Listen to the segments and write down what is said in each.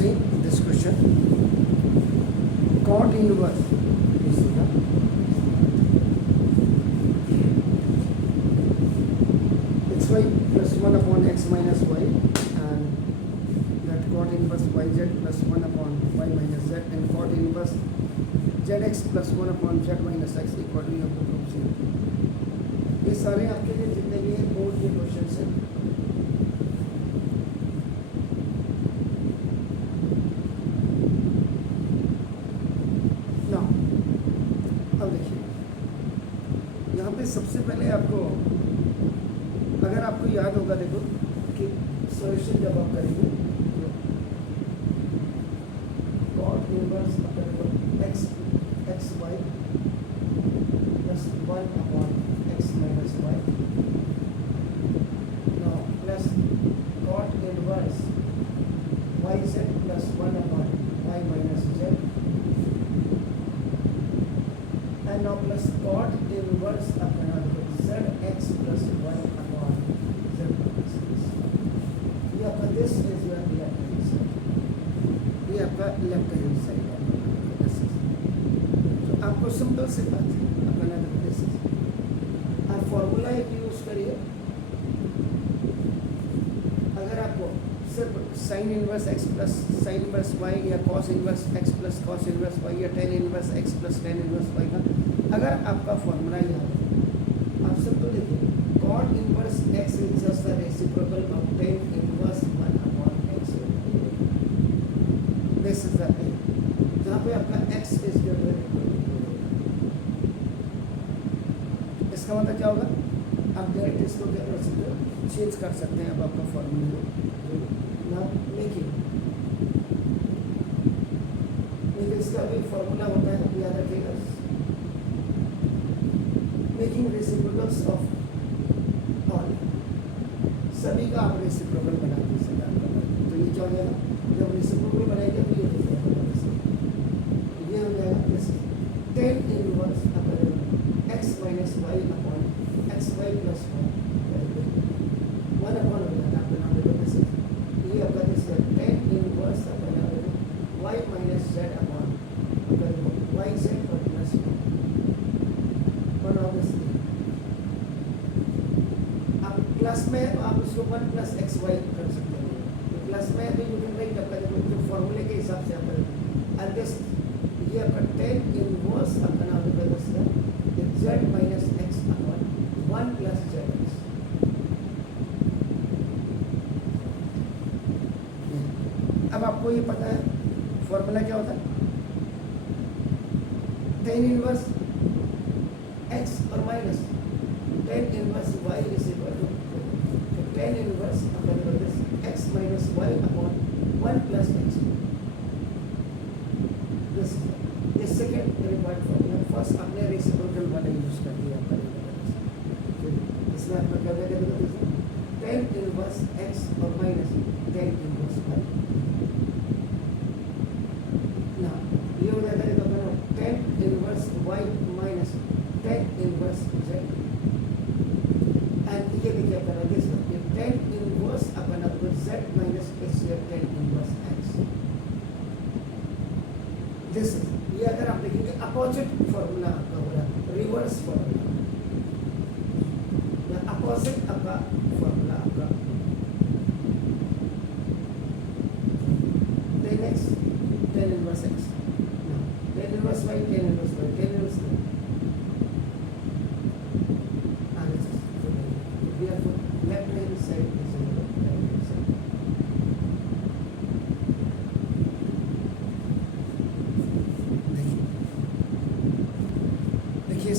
see this question. Cot inverse is the xy plus 1 upon x minus y, and that cot inverse yz plus 1 upon y minus z, and cot inverse zx plus 1 upon z minus x equal to your group C. ये सारे आपके लिए जितने भी हैं board के question हैं. ना अब देखिए यहाँ पे सबसे पहले आपको, अगर आपको याद होगा, देखो कि सॉल्यूशन जब आप करेंगे cot inverse x x y plus 1 upon x minus y, now plus cot inverse yz plus 1 upon y minus z, and now plus cot inverse अपना zx plus 1 upon z minus x. ये आपका this is your left hand side, ये आपका left hand side है. तो आपको simple सी बात है अपना this is, आप फॉर्मूला एक यूज करिए. अगर आपको सिर्फ sine inverse x plus sine inverse y या cos inverse x plus cos inverse y या ten inverse x plus tan inverse y का अगर आपका फॉर्मूला याद है, आप सब तो देखिए cot inverse x is just the reciprocal of ten inverse 1 upon x. This is the जहाँ पे आपका x इज गिवन. इसका मतलब क्या होगा, आप डायरेक्ट इसको क्या कर सकते हो, चेंज कर सकते हैं. अब आपका फॉर्मूला ना लेकिन इसका भी फॉर्मूला होता है, याद रखिएगा, मेकिंग रेसिप्रोकल्स ऑफ ऑल. सभी का आप रेसिप्रोकल बना दीजिएगा. तो ये क्या हो जाएगा, जब रेसिप्रोकल बनाएंगे तो ये हो जाएगा, ये हो जाएगा ten inverse x minus y upon x y plus 1 upon आपका नाम देखो कैसे, ये आपका जैसे टेन इनवर्स अपना y minus z upon y z और प्लस 1 ऑफ दिस. आप प्लस में आप उसको 1 प्लस एक्स वाई कर सकते हैं. तो प्लस में भी यू कैन राइट अपना जो फॉर्मूले के हिसाब से आप और दिस ये आपका टेन इनवर्स अपना नाम देखो z minus x upon 1 plus zx. अब आपको ये पता है फॉर्मूला क्या होता है, टेन इनवर्स x और minus tan inverse y is equal to tan inverse x minus y upon 1 plus x. This second required formula. First आपने रेसिप्रोकल वाला यूज कर दिया इसमें आपका क्या करेगा, टेन इनवर्स x और माइनस टेन इनवर्स y. ना ये हो जाएगा तो tan inverse y minus tan inverse z, and ये भी क्या कर रहा है, टेन इनवर्स अपन आपको z माइनस x या टेन इनवर्स x. दिस ये अगर आप देखेंगे अपोजिट फॉर्मूला आपका हो रहा है, रिवर्स फॉर्मूला या अपोजिट आपका फॉर्मूला आपका tan x tan inverse x, tan inverse y tan inverse y tan inverse left hand side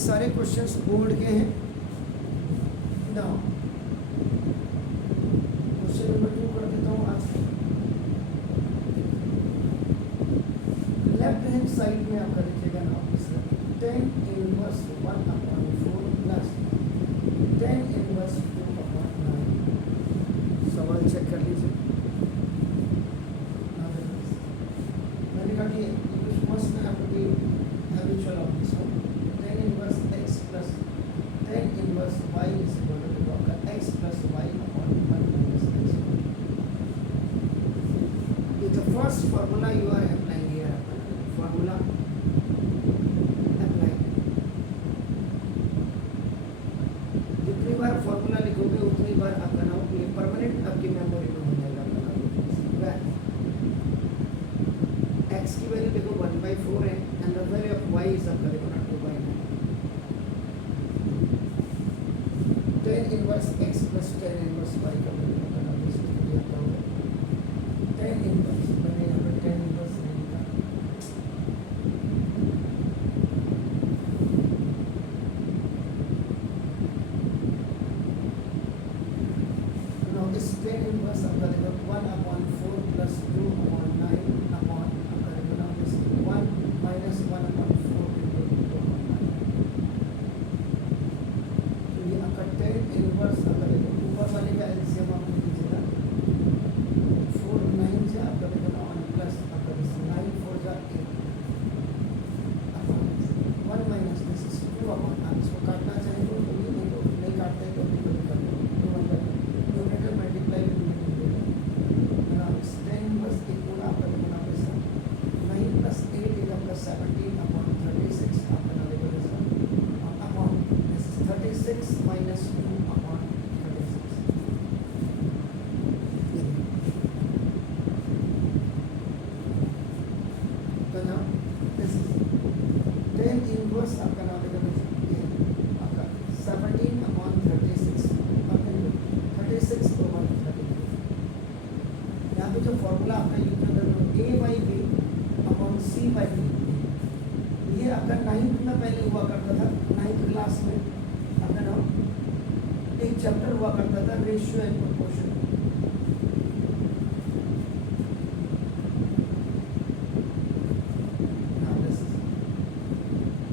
सारे क्वेश्चंस बोर्ड के हैं. नाउ क्वेश्चन नंबर 2 कर देता हूँ आज. लेफ्ट हैंड साइड में आपका लिखिएगा now tan inverse 1 upon 4 plus tan inverse 2 upon 9. सवाल चेक कर लीजिए. मैंने कहा कि must have to be habitual of this one. Tan inverse x plus tan inverse y is equal to आपका x plus y upon 1 minus x. ये तो first first formula you are applying here, formula apply. जितनी बार formula लिखोगे उतनी बार आपका नाम ये परमानेंट आपकी मेमोरी में हो जाएगा आपका नाम। एक्स की वैल्यू देखो 1/4 है and the value of y is आपका देखो ना 2/9। tan inverse x plus tan inverse y का वैल्यू बताना है, इसलिए दिया था होगा tan इनवर्स। मैंने यहाँ पर tan इनवर्स नहीं लिखा, नो इस tan इनवर्स आपका देखो 1/4 प्लस 2/9 अपॉन आपका देखो ना दिस 1 माइनस 1/4 into 2/9। तो ये आपका tan इनवर्स आपका देखो ऊपर वाले का एलसीएम आप लीजिएगा 4 9 से आपका देखो ना 1 प्लस आपका दिस 9 4 जा 8 upon 1 minus this is 2 upon. आप इसको काटना चाहें तो भी नहीं काटते तो भी कभी कर दो, न्यूमरेटर मल्टीप्लाई विद न्यूमरेटर ना इस tan इनवर्स एक पूरा आपका देखो ना पैसा 9 प्लस 8 इज आपका 17 अपॉन 36 आपका ना देखो this upon this is 36 minus 2 upon 36। तो ना दिस इज tan इनवर्स आपका नाम देखो ये आपका 17 upon 36 आपका 36 over 32। यहाँ पे जो फॉर्मूला आपका यूज कर रहे हो a/b upon c/b, ये आपका 9th में पहले हुआ करता था। 9th क्लास में आपका नाम एक चैप्टर हुआ करता था रेशियो एंड प्रोपोर्शन।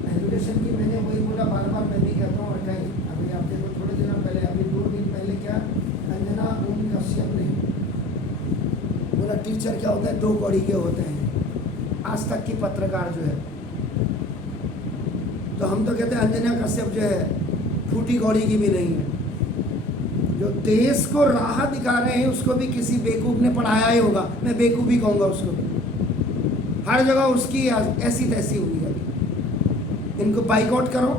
एजुकेशन की मैंने वही बोला, बार बार मैं भी कहता हूँ। और कहीं अभी आप देखो थोड़े दिनों पहले, अभी 2 दिन पहले क्या अंजना ओम कश्यप ने बोला टीचर क्या होता है, 2 कौड़ी के होते हैं। आज तक की पत्रकार जो है, तो हम तो कहते हैं अंजना कश्यप जो है फूटी कौड़ी की भी नहीं है। जो देश को राह दिखा रहे हैं उसको भी किसी बेवकूफ़ ने पढ़ाया ही होगा, मैं बेवकूफ़ ही कहूँगा उसको भी। हर जगह उसकी ऐसी तैसी हुई है। इनको बाइकआउट करो,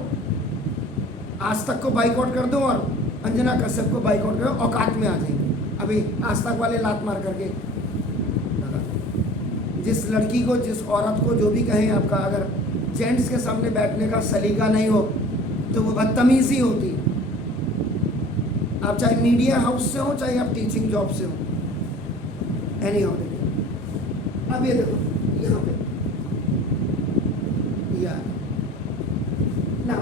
आज तक को बाइकआउट कर दो और अंजना कश्यप को बाइकआउट करो, औकात में आ जाएंगे। अभी आज तक वाले लात मार करके लगा। जिस लड़की को, जिस औरत को जो भी कहें आपका, अगर जेंट्स के सामने बैठने का सलीका नहीं हो तो वो बदतमीज़ी होती है। आप चाहे मीडिया हाउस से हो, चाहे आप टीचिंग जॉब से हो, एनी हाउ। देखिए अब ये देखो यहाँ पे यार ना,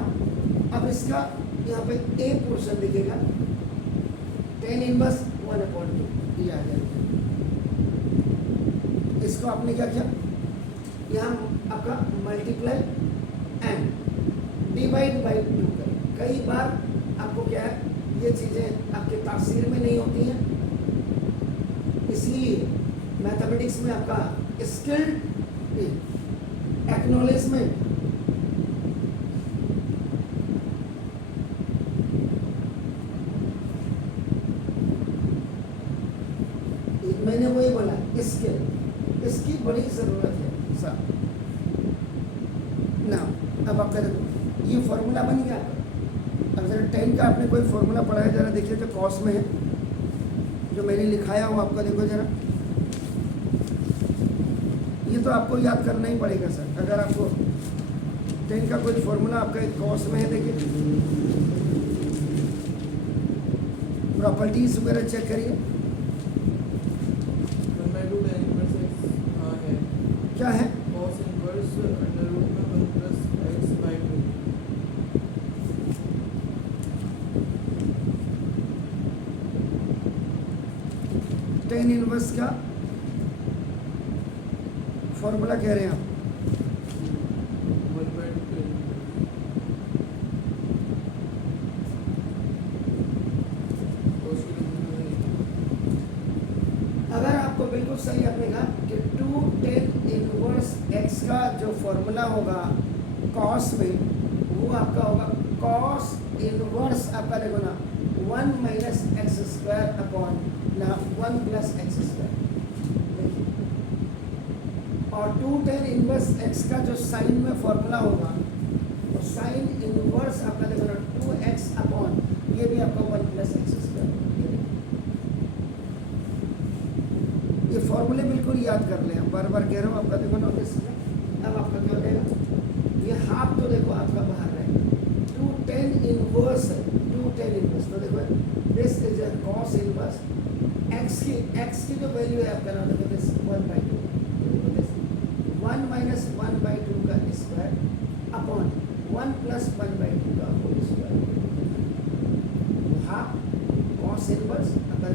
अब इसका यहाँ पे ए पोर्शन दिखेगा tan इनवर्स 1/2 ये आ जाएगा। इसको आपने क्या किया, यहाँ आपका मल्टीप्लाई एंड डिवाइड बाई 2 करें। कई बार आपको क्या है, ये चीज़ें आपके तासीर में नहीं होती हैं, इसलिए मैथमेटिक्स में आपका स्किल्ड एक्नॉलेजमेंट मैंने वही बोला, इसकी बड़ी ज़रूरत है साहब ना। अब आप करें ये फॉर्मूला बन गया। अब जरा 10 का आपने कोई फॉर्मूला पढ़ा है, जरा देखिए जो कॉस में है, जो मैंने लिखाया हो आपका देखो जरा। ये तो आपको याद करना ही पड़ेगा सर। अगर आपको 10 का कोई फॉर्मूला आपका एक कॉस में है, देखिए प्रॉपर्टीज वगैरह चेक करिए। क्या है cos इनवर्स अंडर रूट में 1 plus x by 2। tan inverse का फॉर्मूला कह रहे हैं आप? 1/2। अगर आपको बिल्कुल सही आपने कहा कि 2 tan इनवर्स x का जो फॉर्मूला होगा cos में, वो आपका होगा cos इनवर्स आपका देखो ना 1 माइनस एक्स स्क्वायर अपॉन ना 1 प्लस एक्स स्क्वायर। देखिए और 2 tan इनवर्स x का जो साइन में फॉर्मूला होगा तो साइन इनवर्स आपका देखो 2x अपॉन ये भी आपका 1 प्लस एक्स स्क्वायर। ये फॉर्मूले बिल्कुल याद कर लें, बार बार कह रहा हूँ आपका देखो नोटिस। अब आपका क्या हो जाएगा, ये हाफ तो देखो आपका बाहर रहेगा, 2 tan इनवर्स है, 2 tan इनवर्स तो देखो this is a cos inverse x की जो वैल्यू है आपका नाम देखो दिस 1/2, देखो दिस 1 माइनस 1/2 का स्क्वायर अपॉन 1 प्लस 1/2 का whole square, half cos inverse अगर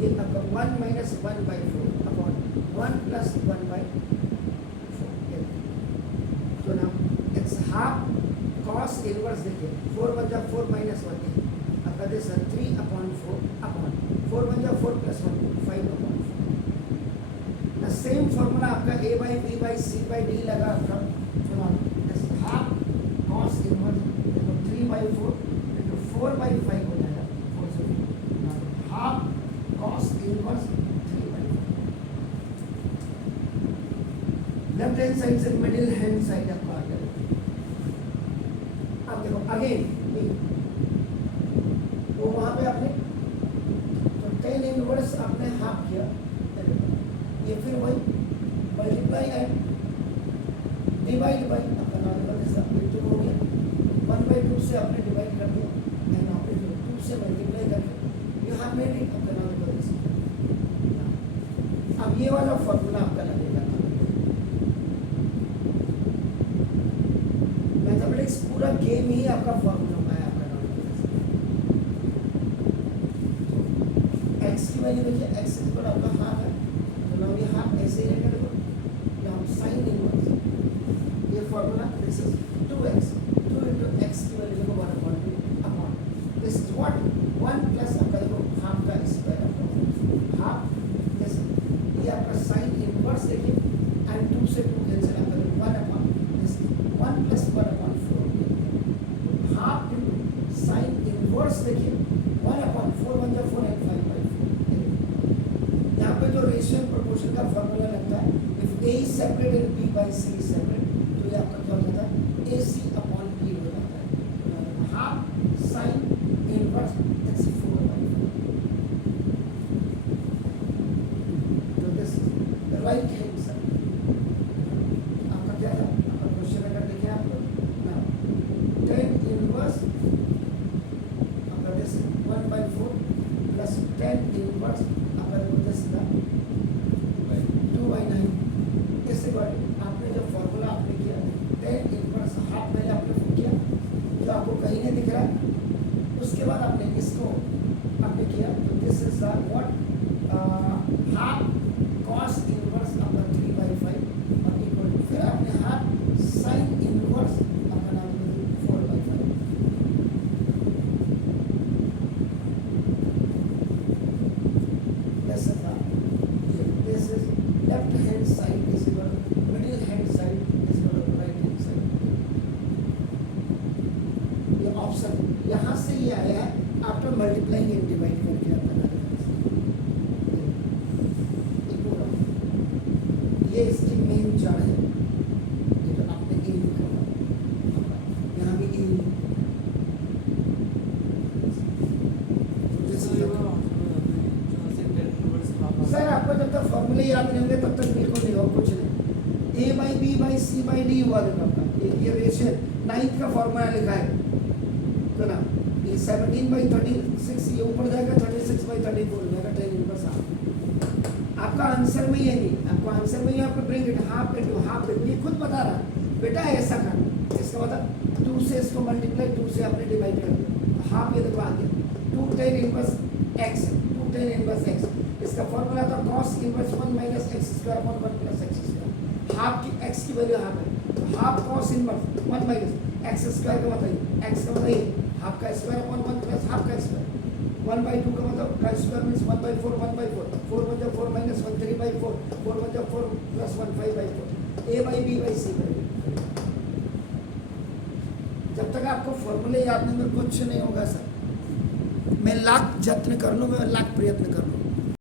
ये आपका 1 माइनस 1/4 अपॉन 1 प्लस 1/4, तो ना इट्स हाफ cos इनवर्स देखिए 4 1 जा 4 माइनस 1 आपका दिस 3 अपॉन 4 अपॉन 4 1 जा 4 plus 1 5 upon 4। The same formula आपका a by b by c by d लगा आपका, तो ना इट्स हाफ cos इनवर्स देखो 3/4 into 4/5 हो जाएगा 4 से half cos inverse 3/4। Left hand side से मिडिल हैंड साइड आपको आ गया। अब देखो अगेन वो वहां पे आपने तो tan इनवर्स आपने हाफ किया, ये फिर वही मल्टीप्लाई एंड डिवाइड बाई आपका नॉर्मल जैसा बिल्कुल हो गया 1/2 से आपने डिवाइड कर दिया एंड आपने 2 से मल्टीप्लाई करके यू हैव मेड इट आपका नॉर्मल जैसा। अब ये वाला फॉर्मूला आपका लगेगा, मैथमेटिक्स पूरा गेम ही आपका फॉर्मूला है आपका एक्स की वैल्यू देखिए एक्स इक्वल आपका हाफ है, तो नाउ ये हाफ ऐसे ही रहेगा देखो यहाँ साइन इनवर्स ये formula this is 2x 2 into x की वैल्यू देखो 1/2 upon this is what 1 plus आपका देखो हाफ का स्क्वायर अपॉन हाफ दिस ये आपका साइन इनवर्स देखिए एंड 2 से 2 कैंसिल आपका 1 upon this 1 plus 1 upon 4 half into sine inverse देखिए 1 अपॉन 4 1 जा 4 and 5/4। यहाँ पे जो रेशियो एंड प्रोपोर्शन का फॉर्मूला लगता है if a is separate and b by c is separate तो ये आपका क्या हो जाता है ac अपॉन b हो जाता है, हाफ साइन इनवर्स इट्स 4/4। तो दिस राइट हैंड साइड आपका क्या था, आपका क्वेश्चन अगर देखें आप लोग tan इनवर्स आपका दिस 1/4 प्लस tan इनवर्स आपका दिस 2/9 इससे आपने जो फॉर्मूला आपने किया tan इनवर्स हाफ पहले आपने किया जो आपको कहीं नहीं दिख रहा है, उसके बाद आपने इसको आपने किया तो this is what half cos inverse आपका 3/5 और इक्वल फिर आपने हाफ साइन इनवर्स आपका नाम 4/5। This is left hand side is equal to middle hand side is equal to right hand side। ये ऑप्शन यहाँ से ये आया है आफ्टर मल्टीप्लाइंग एंड डिवाइड करके आपका ये इसकी मेन जड़ है, ये तो आपने ए लिखा हुआ यहाँ भी ए सर आपको जब तक फॉर्मूले याद नहीं होंगे तब तक बिल्कुल नहीं हो कुछ नहीं। a by b by c by d हुआ देखो आपका ये रेशियो 9th का फॉर्मूला लिखा है तो ना ये 17/36 ये ऊपर जाएगा 36/34 हो जाएगा tan इनवर्स हाफ। आपका आंसर में ये नहीं, आपको आंसर में ये आपको bring it half into half ये खुद बता रहा बेटा ऐसा करना, इसका मतलब 2 से इसको मल्टीप्लाई 2 से आपने डिवाइड कर दिया हाफ ये देखो आ गया 2 tan inverse x 2 tan inverse x इसका फॉर्मूला था cos inverse 1 minus x square upon 1 plus x square. Half की x की वैल्यू हाफ है तो half cos inverse 1 minus x square का मतलब x का मतलब हाफ का स्क्वायर अपॉन 1 प्लस हाफ का स्क्वायर 1/2 का मतलब का स्क्वायर मींस 1/4 1/4 4 1 जा 4 माइनस 1 3/4 4 1 जा 4 plus 1 5/4 a by b by c by. जब तक आपको फॉर्मूले याद नहीं में कुछ नहीं होगा सर। मैं लाख यत्न कर लूँ, मैं लाख प्रयत्न कर